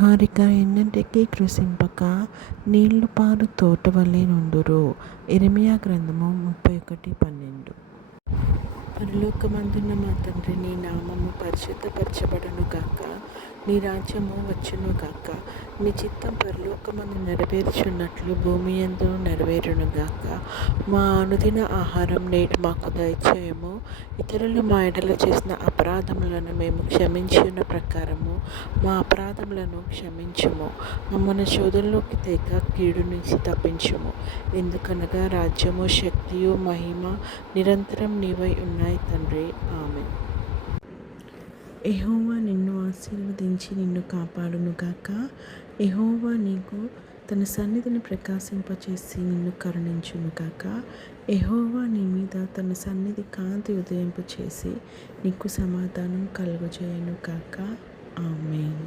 హారిక ఎన్నటికీ కృశింపక నీళ్లు పారు తోటవలె నుండురు. ఇర్మీయా గ్రంథము 31:12. పరలోకమందున్న మా తండ్రి, నీ నామము పరిశుద్ధపరచబడును గాక. నీ రాజ్యము వచ్చును గాక. నీ చిత్తం పరలోకమందు నెరవేర్చున్నట్లు భూమి యందు నెరవేరును గాక. మా అనుదిన ఆహారం నేడు మాకు దయచేయము. ఇతరులు మా ఎడల చేసిన అపరాధములను మేము క్షమించిన ప్రకారము మా అపరాధములను క్షమించుము. మమ్మల్ని శోధనలోకి తేక కీడు నుంచి తప్పించుము. ఎందుకనగా రాజ్యము, శక్తియు, మహిమ నిరంతరం నీవై ఉన్నాయి తండ్రి. ఆమేన్. యెహోవా నిన్ను ఆశీర్వదించి నిన్ను కాపాడునుగాక. యెహోవా నీకు తన సన్నిధిని ప్రకాశింపచేసి నిన్ను కరుణించునుగాక. యెహోవా నీ మీద తన సన్నిధి కాంతి ఉదయింపచేసి నీకు సమాధానం కలుగజేయునుగాక. ఆమేన్.